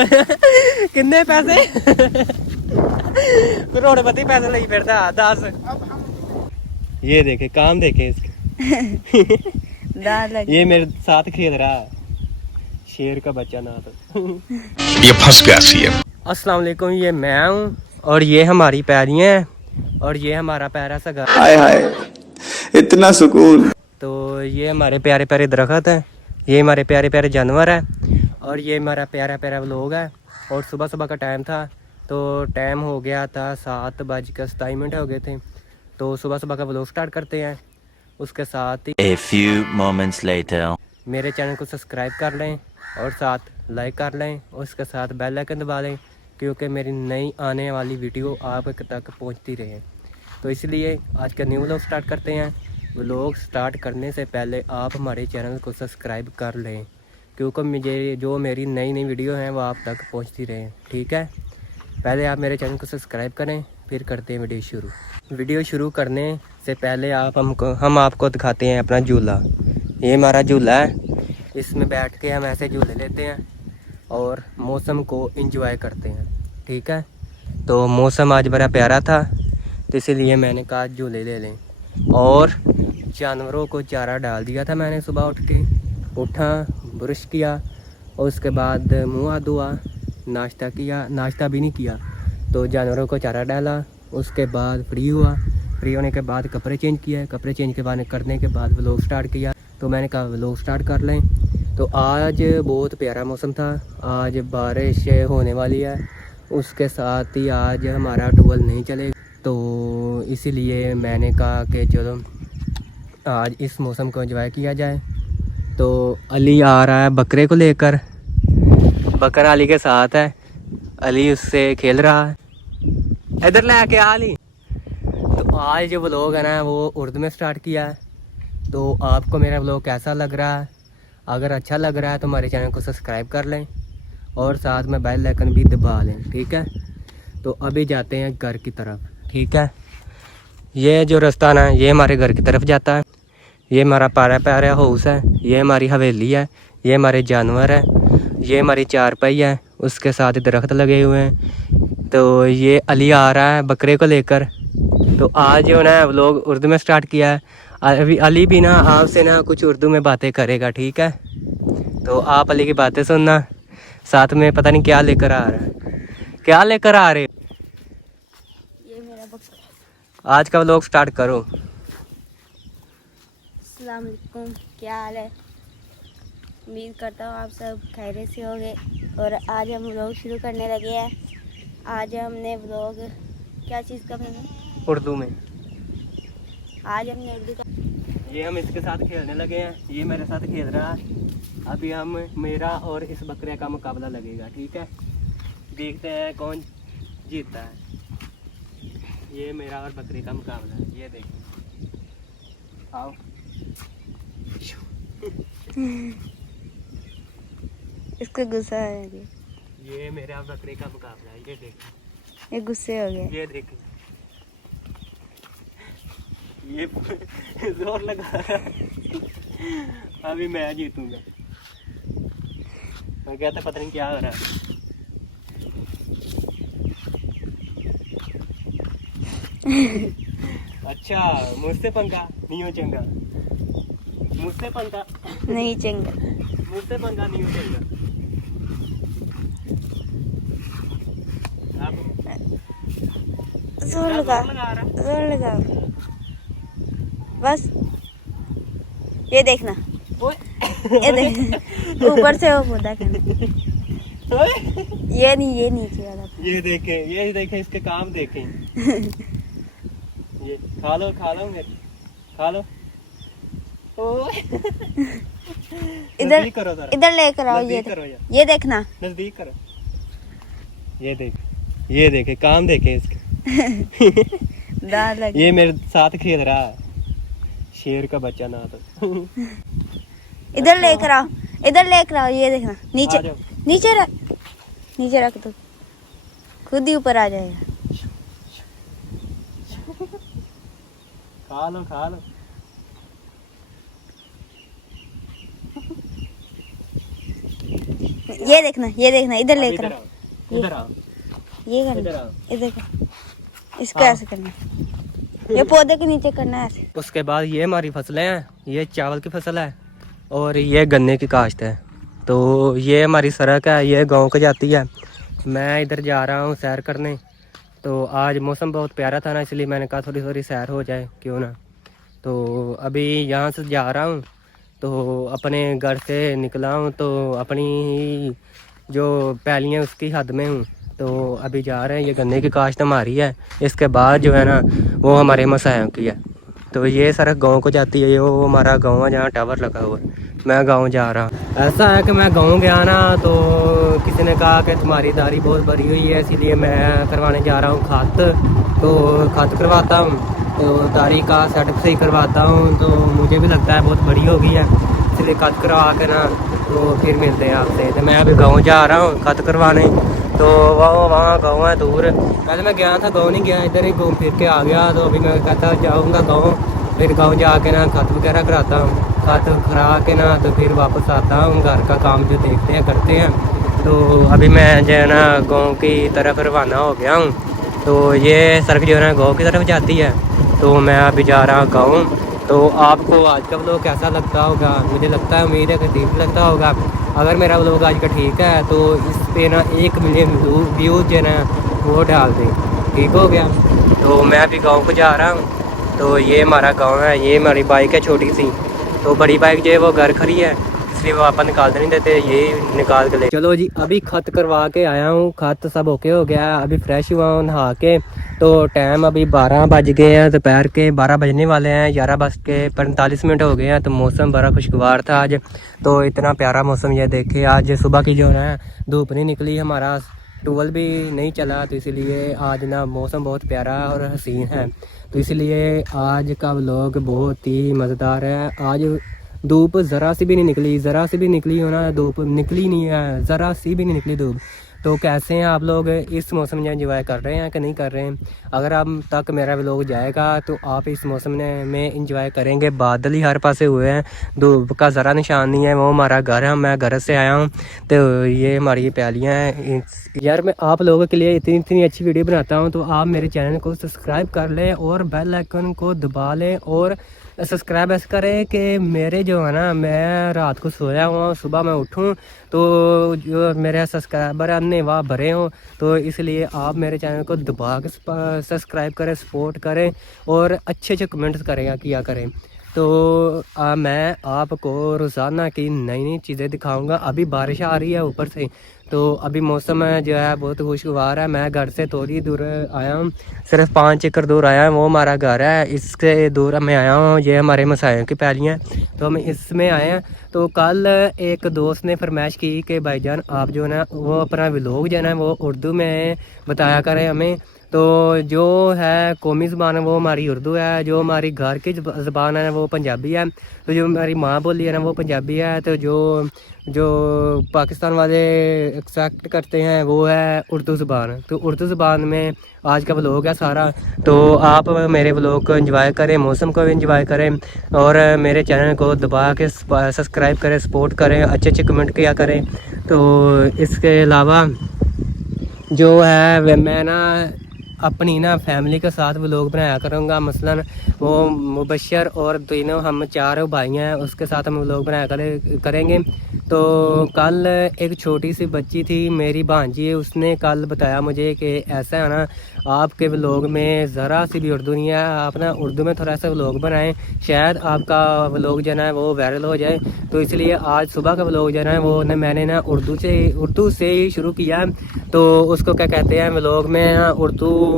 किन्ने पैसे करोड़पति पैसे ले फिरता 10। ये देखे काम देखे इसके। ये मेरे साथ खेल रहा है, शेर का बच्चा ना तो। ये फंस गया सीएम। अस्सलाम वालेकुम, ये मैं हूँ और ये हमारी पैरियाँ हैं और ये हमारा प्यारा सा घर। हाय हाय इतना सुकून। तो ये हमारे प्यारे प्यारे दरख्त हैं, ये हमारे प्यारे प्यारे जानवर हैं और ये हमारा प्यारा प्यारा व्लॉग है। और सुबह सुबह का टाइम था, तो टाइम हो गया था 7:27 हो गए थे। तो सुबह सुबह का व्लॉग स्टार्ट करते हैं। उसके साथ ही A few moments later. मेरे चैनल को सब्सक्राइब कर लें और साथ लाइक कर लें और उसके साथ बेल आइकन दबा लें, क्योंकि मेरी नई आने वाली वीडियो आप तक पहुंचती रहे। तो इसलिए आज का न्यू व्लॉग स्टार्ट करते हैं। व्लॉग स्टार्ट करने से पहले आप हमारे चैनल को सब्सक्राइब कर लें, क्योंकि मुझे जो मेरी नई नई वीडियो हैं वो आप तक पहुंचती रहे। ठीक है, पहले आप मेरे चैनल को सब्सक्राइब करें, फिर करते हैं वीडियो शुरू। वीडियो शुरू करने से पहले हम आपको दिखाते हैं अपना झूला। ये हमारा झूला है, इसमें बैठ के हम ऐसे झूले लेते हैं और मौसम को एंजॉय करते हैं। ठीक है, तो मौसम आज बड़ा प्यारा था, तो इसीलिए मैंने कहा झूले ले लें। और जानवरों को चारा डाल दिया था मैंने। सुबह उठ के उठा, ब्रश किया और उसके बाद मुँह हाथ धोआ, नाश्ता किया, नाश्ता भी नहीं किया तो जानवरों को चारा डाला। उसके बाद फ्री हुआ, फ्री होने के बाद कपड़े चेंज किए, कपड़े चेंज करने के बाद व्लॉग स्टार्ट किया। तो मैंने कहा व्लॉग स्टार्ट कर लें। तो आज बहुत प्यारा मौसम था, आज बारिश होने वाली है। उसके साथ ही आज हमारा ट्यूबवेल नहीं चलेगा, तो इसीलिए मैंने कहा कि चलो आज इस मौसम को एंजॉय किया जाए। तो अली आ रहा है बकरे को लेकर, बकरा अली के साथ है, अली उससे खेल रहा है। इधर ले आके अली। तो आज जो व्लॉग है ना वो उर्दू में स्टार्ट किया है। तो आपको मेरा व्लॉग कैसा लग रहा है? अगर अच्छा लग रहा है तो हमारे चैनल को सब्सक्राइब कर लें और साथ में बेल आइकन भी दबा लें। ठीक है, तो अभी जाते हैं घर की तरफ। ठीक है, ये जो रास्ता ना ये हमारे घर की तरफ जाता है। ये हमारा प्यारा प्यारा हाउस है, ये हमारी हवेली है, ये हमारे जानवर है, ये हमारी चारपाई है, उसके साथ ही दरख्त लगे हुए हैं। तो ये अली आ रहा है बकरे को लेकर। तो आज जो ना व्लॉग उर्दू में स्टार्ट किया है। अभी अली भी ना आपसे ना कुछ उर्दू में बातें करेगा। ठीक है, तो आप अली की बातें सुनना, साथ में पता नहीं क्या लेकर आ रहा है, क्या लेकर आ रहे। ये मेरा बकरा। आज का व्लॉग स्टार्ट करो। अस्सलाम वालेकुम, क्या हाल है? उम्मीद करता हूँ आप सब खैरियत से होंगे। और आज हम व्लॉग शुरू करने लगे हैं। आज हमने व्लॉग क्या चीज़ का बना? उर्दू में। आज हमने उर्दू का। ये हम इसके साथ खेलने लगे हैं, ये मेरे साथ खेल रहा है। अभी हम मेरा और इस बकरे का मुकाबला लगेगा। ठीक है, देखते हैं कौन जीतता है। ये मेरा और बकरे का मुकाबला है, ये देखो। आओ। इसको गुस्सा है। ये मेरा और बकरे का मुकाबला है, ये देखो। ये गुस्से हो गया। ये देखो, ये जोर लगा रहा है। अभी मैं जीतूंगा। मैं कहता पता नहीं क्या हो रहा है। अच्छा, मुझसे पंगा नहीं हो चंगा, मुझसे पंगा नहीं चंगा। मुझसे पंगा नहीं हो चंगा। जोर लगा, जोर लगा। बस ये देखना, ये देख ऊपर से वो मुद्दा करना। ये नीचे वाला। ये देखे इसके काम देखें। ये खा लो मेरे, खा लो। इधर करो जरा, इधर लेकर आओ। ये देखना, नजदीक करो। ये देखे काम देखे इसके। दांत लगे। ये मेरे साथ खेल रहा है, शेर का बच्चा ना तो। इधर लेकर आओ। ये देखना, नीचे रख दो, खुद ही ऊपर आ जाएगा। खा लो। ये देखना इधर लेकर इधर आओ। आओ, इधर आओ, ये इधर करना आओ। इधर कर इसको ऐसे करना ये पौधे के नीचे करना है ऐसे। उसके बाद ये हमारी फसलें हैं, ये चावल की फसल है और ये गन्ने की काश्त है। तो ये हमारी सड़क है, ये गांव को जाती है। मैं इधर जा रहा हूँ सैर करने। तो आज मौसम बहुत प्यारा था ना, इसलिए मैंने कहा थोड़ी थोड़ी सैर हो जाए क्यों ना। तो अभी यहाँ से जा रहा हूँ, तो अपने घर से निकला हूँ तो अपनी ही जो पैलियाँ उसकी हद में हूँ। तो अभी जा रहे हैं, ये गन्ने की काश्त हमारी है। इसके बाद जो है ना वो हमारे मसायों की है। तो ये सड़क गांव को जाती है, ये वो हमारा गांव है जहाँ टावर लगा हुआ है। मैं गांव जा रहा हूँ। ऐसा है कि मैं गांव गया ना तो किसी ने कहा कि तुम्हारी दाढ़ी बहुत भरी हुई है, इसीलिए मैं करवाने जा रहा हूँ खत। तो खत करवाता हूँ, तो दाढ़ी का सेटअप सही करवाता हूँ। तो मुझे भी लगता है बहुत बड़ी हो गई है, इसलिए खत करवा के ना तो फिर मिलते हैं आपसे। तो मैं अभी गाँव जा रहा हूँ खत करवाने। तो वहाँ गाँव है दूर। पहले मैं गया था, गाँव नहीं गया, इधर ही घूम फिर के आ गया। तो अभी मैं कहता जाऊँगा गाँव, फिर गाँव जाके ना खत वगैरह कराता हूँ। खत करा के ना तो फिर वापस आता हूँ, घर का काम जो देखते हैं करते हैं। तो अभी मैं जो है ना गाँव की तरफ रवाना हो गया हूँ। तो ये सड़क जो है ना गाँव की तरफ जाती है। तो मैं अभी जा रहा हूँ गाँव। तो आपको आज का व्लॉग कैसा लगता होगा? मुझे लगता है, उम्मीद है कि ठीक लगता होगा। अगर मेरा व्लॉग आज का ठीक है तो इस पे ना 1 मिलियन व्यूज जो है ना वो डाल दें, ठीक हो गया। तो मैं अभी गाँव को जा रहा हूँ। तो ये हमारा गाँव है, ये हमारी बाइक है छोटी सी। तो बड़ी बाइक जो है वो घर खड़ी है, इसलिए वो आपा निकालते नहीं देते, ये निकाल के ले। चलो जी, अभी खत करवा के आया हूँ, खत सब ओके हो गया। अभी फ्रेश हुआ हूँ नहा के। तो टाइम अभी 12 बज गए हैं, दोपहर के 12 बजने वाले हैं, 11:45 हो गए हैं। तो मौसम बड़ा खुशगवार था आज। तो इतना प्यारा मौसम ये देखे। आज सुबह की जो है धूप नहीं निकली, हमारा ट्यूबवेल भी नहीं चला। तो इसलिए आज ना मौसम बहुत प्यारा और हसीन है। तो इसलिए आज का व्लॉग बहुत ही मज़ेदार है। आज धूप ज़रा सी भी नहीं निकली, ज़रा सी भी निकली हो ना, धूप निकली नहीं है, ज़रा सी भी नहीं निकली धूप। तो कैसे हैं आप लोग? इस मौसम में एंजॉय कर रहे हैं कि नहीं कर रहे हैं? अगर आप तक मेरा व्लॉग जाएगा तो आप इस मौसम में एंजॉय करेंगे। बादल ही हर पासे हुए हैं, धूप का ज़रा निशान नहीं है। वो हमारा घर है, मैं घर से आया हूँ। तो ये हमारी पैलियाँ हैं यार। मैं आप लोगों के लिए इतनी अच्छी वीडियो बनाता हूँ, तो आप मेरे चैनल को सब्सक्राइब कर लें और बेल आइकन को दबा लें और सब्सक्राइब ऐसे करें कि मेरे जो है ना, मैं रात को सोया हुआ, सुबह मैं उठूँ तो जो मेरे सब्सक्राइबर अन्य वाह भरे हों। तो इसलिए आप मेरे चैनल को दबा के सब्सक्राइब करें, सपोर्ट करें और अच्छे अच्छे कमेंट्स करें, किया करें। तो मैं आपको रोज़ाना की नई नई चीज़ें दिखाऊंगा। अभी बारिश आ रही है ऊपर से, तो अभी मौसम जो है बहुत खुशगवार है। मैं घर से थोड़ी दूर आया हूँ, सिर्फ 5 एकड़ दूर आया हूँ, वो हमारा घर है। इससे दूर मैं आया हूँ, ये हमारे मसायों की पैलियाँ हैं, तो हम इसमें आए हैं। तो कल एक दोस्त ने फरमाइश की कि भाईजान आप जो है ना वो अपना व्लॉग जो है ना वो उर्दू में बताया करें हमें। तो जो है कौमी ज़बान है वो हमारी उर्दू है, जो हमारी घर की ज़बान है वो पंजाबी है, तो जो हमारी माँ बोली है ना वो पंजाबी है। तो जो पाकिस्तान वाले एक्सेप्ट करते हैं वो है उर्दू ज़बान। तो उर्दू ज़बान में आज का व्लॉग है सारा। तो आप मेरे व्लॉग को एंजॉय करें, मौसम को भी एंजॉय करें और मेरे चैनल को दबा के सब्सक्राइब करें, सपोर्ट करें, अच्छे अच्छे कमेंट किया करें। तो इसके अलावा जो है मैं ना अपनी ना फैमिली के साथ व्लॉग बनाया करूँगा। मसलन वो मुबशर और तीनों हम 4 भाई हैं, उसके साथ हम व्लॉग बनाया करेंगे। तो कल एक छोटी सी बच्ची थी मेरी भांजी, उसने कल बताया मुझे कि ऐसा है ना आपके व्लॉग में ज़रा सी भी उर्दू नहीं है, आप ना उर्दू में थोड़ा सा व्लॉग बनाएं, शायद आपका व्लॉग जो है वो वायरल हो जाए। तो इसलिए आज सुबह का व्लॉग जो है वो मैंने ना उर्दू से ही शुरू किया। तो उसको क्या कहते हैं, व्लॉग में उर्दू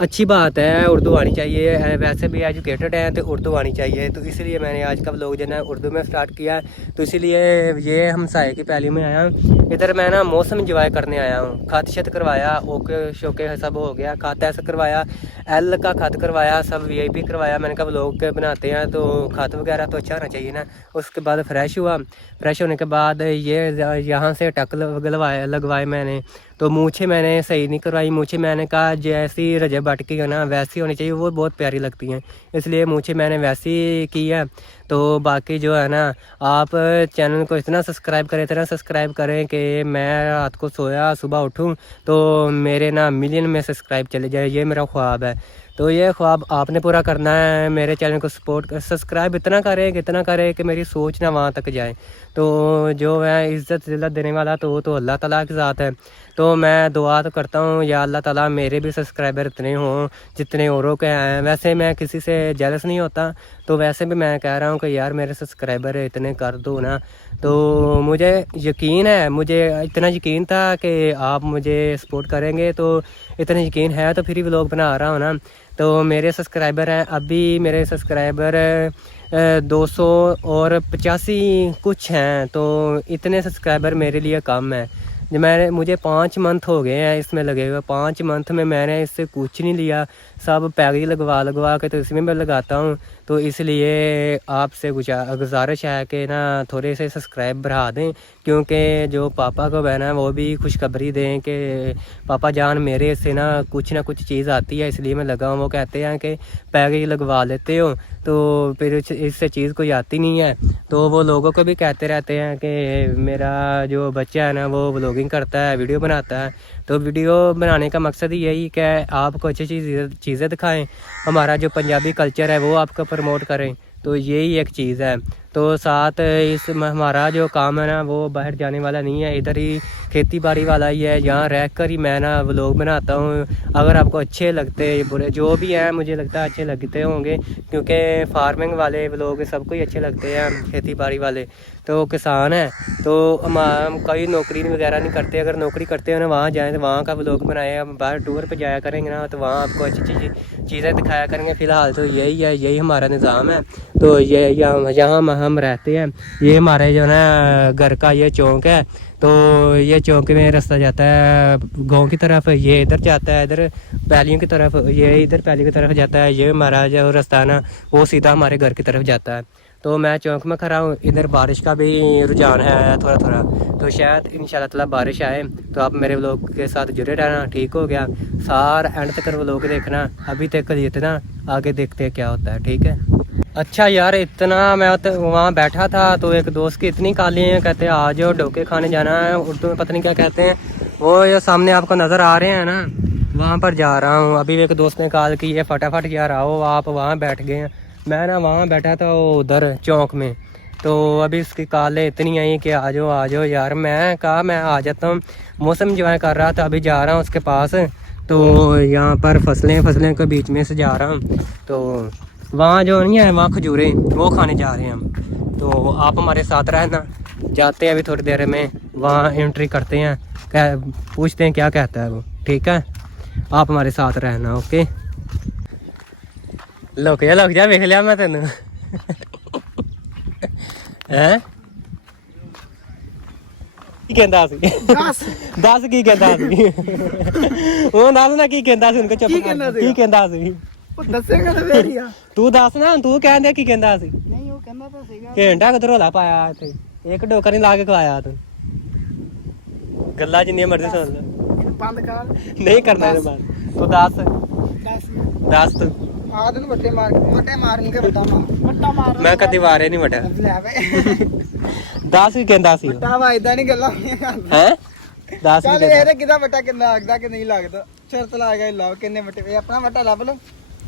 अच्छी बात है, उर्दू आनी चाहिए। वैसे भी एजुकेटेड है तो उर्दू आनी चाहिए। तो इसलिए मैंने आज का व्लॉग जो है उर्दू में स्टार्ट किया। तो इसलिए ये हम साय की पैली में आया हूँ। इधर मैं ना मौसम इंजॉय करने आया हूँ। खत शत करवाया, ओके शोके सब हो गया, खत ऐसा करवाया, एल का खत करवाया, सब VIP करवाया। मैंने कहा व्लॉग बनाते हैं तो खत वगैरह तो अच्छा होना चाहिए ना। उसके बाद फ्रेश हुआ, फ्रेश होने के बाद ये यहाँ से टक लगवाए मैंने। तो मूछें मैंने सही नहीं करवाई, मूछें मैंने कहा जैसी रजब भट्ट की है ना वैसी होनी चाहिए, वो बहुत प्यारी लगती हैं, इसलिए मूछें मैंने वैसी की है। तो बाकी जो है ना, आप चैनल को इतना सब्सक्राइब करें कि मैं रात को सोया सुबह उठूं तो मेरे ना मिलियन में सब्सक्राइब चले जाए। ये मेरा ख्वाब है। तो ये ख्वाब आपने पूरा करना है। मेरे चैनल को सब्सक्राइब इतना करें कि मेरी सोच ना वहाँ तक जाए। तो जो है इज़्ज़त ज़िल्लत देने वाला तो अल्लाह ताला के साथ है। तो मैं दुआ तो करता हूँ या अल्लाह ताला मेरे भी सब्सक्राइबर इतने हों जितने औरों के हैं। वैसे मैं किसी से जेलस नहीं होता, तो वैसे भी मैं कह रहा हूँ कि यार मेरे सब्सक्राइबर इतने कर दो ना। तो मुझे यकीन है, मुझे इतना यकीन था कि आप मुझे सपोर्ट करेंगे, तो इतना यकीन है तो फिर ही व्लॉग बना रहा हूँ ना। तो मेरे सब्सक्राइबर हैं अभी, मेरे सब्सक्राइबर 285 कुछ हैं। तो इतने सब्सक्राइबर मेरे लिए कम है। मुझे 5 मंथ हो गए हैं इसमें लगे हुए। 5 मंथ में मैंने इससे कुछ नहीं लिया, सब पैकेज लगवा के तो इसमें मैं लगाता हूँ। तो इसलिए आपसे गुजारिश है कि ना थोड़े से सब्सक्राइब बढ़ा दें, क्योंकि जो पापा को बहना है वो भी खुशखबरी दें कि पापा जान मेरे से ना कुछ चीज़ आती है, इसलिए मैं लगा हूँ। वो कहते हैं कि पैकेज लगवा लेते हो तो फिर इससे चीज़ कोई आती नहीं है। तो वो लोगों को भी कहते रहते हैं कि मेरा जो बच्चा है ना वो व्लॉगिंग करता है, वीडियो बनाता है। तो वीडियो बनाने का मकसद ही यही कि आपको अच्छी चीज़ें दिखाएं, हमारा जो पंजाबी कल्चर है वो आपको प्रमोट करें। तो यही एक चीज़ है। तो साथ इस हमारा जो काम है ना वो बाहर जाने वाला नहीं है, इधर ही खेती बाड़ी वाला ही है। यहाँ रह कर ही मैं ना व्लॉग बनाता हूँ। अगर आपको अच्छे लगते बुरे जो भी हैं, मुझे लगता है अच्छे लगते होंगे, क्योंकि फार्मिंग वाले व्लॉग सबको ही अच्छे लगते हैं। खेती बाड़ी वाले तो किसान हैं, तो हम कोई नौकरी वगैरह नहीं करते। अगर नौकरी करते हो ना वहाँ जाएँ तो वहाँ का व्लॉग बनाए। हम बाहर टूर पर जाया करेंगे ना तो वहाँ आपको अच्छी चीज़ें दिखाया करेंगे। फ़िलहाल तो यही है, यही हमारा निज़ाम है। तो ये यहाँ हम रहते हैं। ये हमारे जो ना घर का ये चौक है। तो ये चौक में रास्ता जाता है गांव की तरफ, ये इधर जाता है, इधर पैलियों की तरफ, ये इधर पैली की तरफ जाता है। ये हमारा जो रास्ता ना वो सीधा हमारे घर की तरफ जाता है। तो मैं चौक में खड़ा हूँ। इधर बारिश का भी रुझान है थोड़ा, तो शायद इंशाल्लाह ताला बारिश आए। तो आप मेरे व्लॉग के साथ जुड़े रहना। ठीक हो गया, सारा एंड तक व्लॉग देखना। अभी तक इतना, आगे देखते हैं क्या होता है। ठीक है। अच्छा यार, इतना मैं तो वहाँ बैठा था तो एक दोस्त की इतनी काली है, कहते हैं आ जाओ डोके खाने जाना है। उर्दू में पता नहीं क्या कहते हैं। वो ये सामने आपको नज़र आ रहे हैं ना, वहाँ पर जा रहा हूँ। अभी एक दोस्त ने कॉल की है फटाफट यार आओ। आप वहाँ बैठ गए हैं, मैं ना वहाँ बैठा था उधर चौक में। तो अभी उसकी कॉलें इतनी आई कि आ जाओ यार। मैं कहा मैं आ जाता हूँ, मौसम इंजॉय कर रहा था। अभी जा रहा हूँ उसके पास। तो यहाँ पर फसलें के बीच में से जा रहा हूँ। तो वहाँ जो नहीं है, वहाँ खजूरें वो खाने जा रहे हैं हम। तो आप हमारे साथ रहना। जाते हैं अभी थोड़ी देर में, वहाँ एंट्री करते हैं, पूछते हैं क्या कहता है वो। ठीक है, आप हमारे साथ रहना। ओके। लुक जा वेख लिया मैं तेन है की कहंदा सी दस की कहंदा सी ਉਹ ਦੱਸ ਨਾ ਕੀ ਕਹਿੰਦਾ ਸੀ। ਉਨਕੇ ਚੁੱਪ ਕੀ ਕਹਿੰਦਾ ਸੀ ਦੱਸੇਗਾ ਤਾਂ ਫੇਰ ਹੀ ਆ। ਤੂੰ ਦੱਸ ਨਾ, ਤੂੰ ਕਹਿੰਦੇ ਕੀ ਕਹਿੰਦਾ ਸੀ। ਨਹੀਂ ਉਹ ਕਹਿੰਦਾ ਤਾਂ ਸੀਗਾ ਘੰਟਾ ਕਿਧਰੋਂ ਲਾ ਪਾਇਆ ਇੱਥੇ, ਇੱਕ ਡੋਕਰ ਨਹੀਂ ਲਾ ਕੇ ਖਵਾਇਆ ਤੂੰ। ਗੱਲਾਂ ਜਿੰਨੀਆਂ ਮਰਜ਼ੀ ਸੁਣ ਲੈ, ਇਹਨੂੰ ਬੰਦ ਕਰ। ਨਹੀਂ ਕਰਨਾ ਇਹਦੇ ਬਾਅਦ। ਤੂੰ ਦੱਸ ਤੂੰ। ਆਹ ਤੈਨੂੰ ਵੱਟੇ ਮਾਰਨ ਕੇ ਵੱਟਾ ਮਾਰ ਮੈਂ ਕਦੀ ਵਾਰੇ ਨਹੀਂ ਵਟਿਆ। ਲੈ ਵੇ ਦੱਸ ਕੀ ਕਹਿੰਦਾ ਸੀ। ਵੱਟਾ ਵਾ ਇਦਾਂ ਨਹੀਂ ਗੱਲਾਂ ਹੈ ਦੱਸ ਚੱਲ ਇਹਦੇ ਕਿਹਦਾ ਵੱਟਾ ਕਿੰਨਾ ਲੱਗਦਾ ਕਿ ਨਹੀਂ ਲੱਗਦਾ। ਸ਼ਰਤ ਲਾ ਕੇ ਲਾਓ ਕਿੰਨੇ ਵੱਟੇ। ਇਹ ਆਪਣਾ ਵੱਟਾ ਲੱਭ ਲਓ।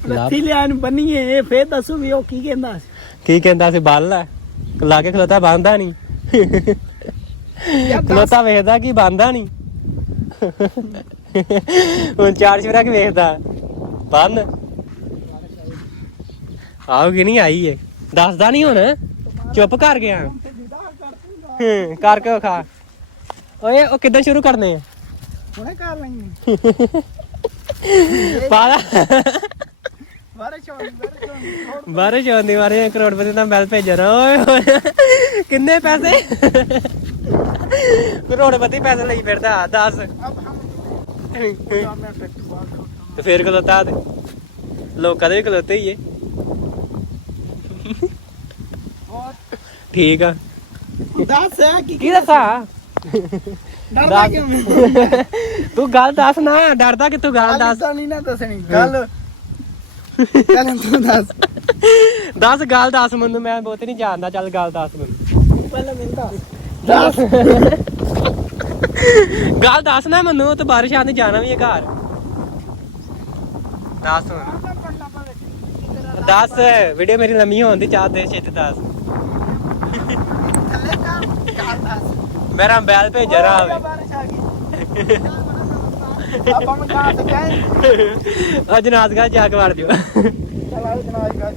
ਲੱਥੀ ਲਿਆ ਨੂੰ ਬੰਨੀਏ ਇਹ ਫੇਰ ਦੱਸੋ ਵੀ ਉਹ ਕੀ ਕਹਿੰਦਾ ਸੀ। ਕੀ ਕਹਿੰਦਾ ਸੀ। ਬੱਲ ਲਾ ਕੇ ਖਲੋਤਾ ਬੰਦਾ ਨਹੀਂ, ਖਲੋਤਾ ਵੇਖਦਾ ਕੀ ਬੰਦਾ ਨਹੀਂ। ਹੁਣ ਚਾਰ ਚੁਰਾ ਕੇ ਵੇਖਦਾ ਬੰਦ ਆਉਗੀ ਨਹੀਂ ਆਈ ਏ। ਦੱਸਦਾ ਨਹੀਂ ਹੁਣ, ਚੁੱਪ ਕਰ ਗਿਆ। ਕਰਕੇ ਖਾ ਓਏ। ਉਹ ਕਿੱਦਾਂ ਸ਼ੁਰੂ ਕਰਨੇ ਆ? ਹੁਣੇ ਕਰ ਲੈਂਗੇ ਪਾਲਾ ਬਾਰਿਸ਼ ਆਉਂਦੀ ਮਾਰੇ ਕਰੋੜਪਤੀ ਦਾ ਮੈਲ ਭੇਜਣਾ। ਓਏ ਕਿੰਨੇ ਪੈਸੇ? ਕਰੋੜਪਤੀ ਪੈਸੇ ਲਈ ਫਿਰਦਾ। ਦੱਸ ਤੇ ਫੇਰ ਖਲੋਤਾ ਤੇ ਲੋਕਾਂ ਦੇ ਵੀ ਖਲੋਤੇ ਹੀ ਏ। ਠੀਕ ਆ, ਦੱਸ ਕੀ ਦੱਸਾਂ? ਡਰਦਾ ਕਿਉਂ? ਤੂੰ ਗੱਲ ਦੱਸ ਨਾ, ਡਰਦਾ ਕਿੱਥੋਂ? ਗੱਲ ਦੱਸ। ਨਹੀਂ ਨਾ ਦੱਸਣੀ ਗੱਲ। ਚੱਲ ਤੂੰ ਦੱਸ। ਦੱਸ ਗੱਲ ਦੱਸ ਮੈਨੂੰ, ਮੈਂ ਬਹੁਤ ਨਹੀਂ ਜਾਣਦਾ, ਚੱਲ ਗੱਲ ਦੱਸ ਮੈਨੂੰ ਪਹਿਲਾਂ ਮੈਨੂੰ ਦੱਸ ਗੱਲ ਦੱਸ ਨਾ ਮੈਨੂੰ, ਤੇ ਬਾਰਿਸ਼ ਆਂਦੀ ਜਾਣਾ ਵੀ ਹੈ ਘਰ। ਦੱਸ ਹੁਣ ਦੱਸ, ਵੀਡੀਓ ਮੇਰੀ ਲੰਮੀ ਹੋਣ ਦੀ ਚਾਹ ਦੇ, ਛੇਤੀ ਦੱਸ। ਮੇਰਾ ਮੋਬਾਈਲ ਭੇਜ ਰਹਾ ਹੈ ਆਪਾਂ ਮੈਂ ਕਹਾਂ ਤੇ ਗਏ ਜਨਾਜ਼ ਗਾ ਜਾ ਕੇ ਵੜ ਦਿਓ। ਚਲਾ ਜਨਾਜ ਗਾ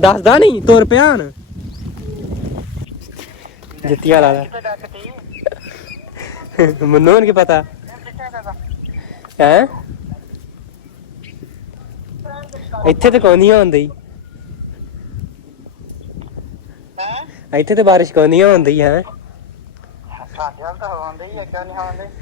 ਦੱਸਦਾ ਨਹੀਂ, ਤੁਰ ਪਿਆ ਹਣ ਜੁੱਤੀਆਂ ਲਾ ਲੈ। ਮੈਨੂੰ ਹੁਣ ਕੀ ਪਤਾ ਹੈ, ਇੱਥੇ ਤੇ ਕੋਈ ਨਹੀਂ ਹੁੰਦੀ, ਇੱਥੇ ਤੇ ਬਾਰਿਸ਼ ਕੋਈ ਨਹੀਂ ਹੁੰਦੀ ਹੈ। ਸਾਡੇ ਹਾਲ ਤਾਂ ਹੋਉਂਦੇ ਹੀ ਆ, ਕਿਉਂ ਨਹੀਂ ਹੋਉਂਦੇ?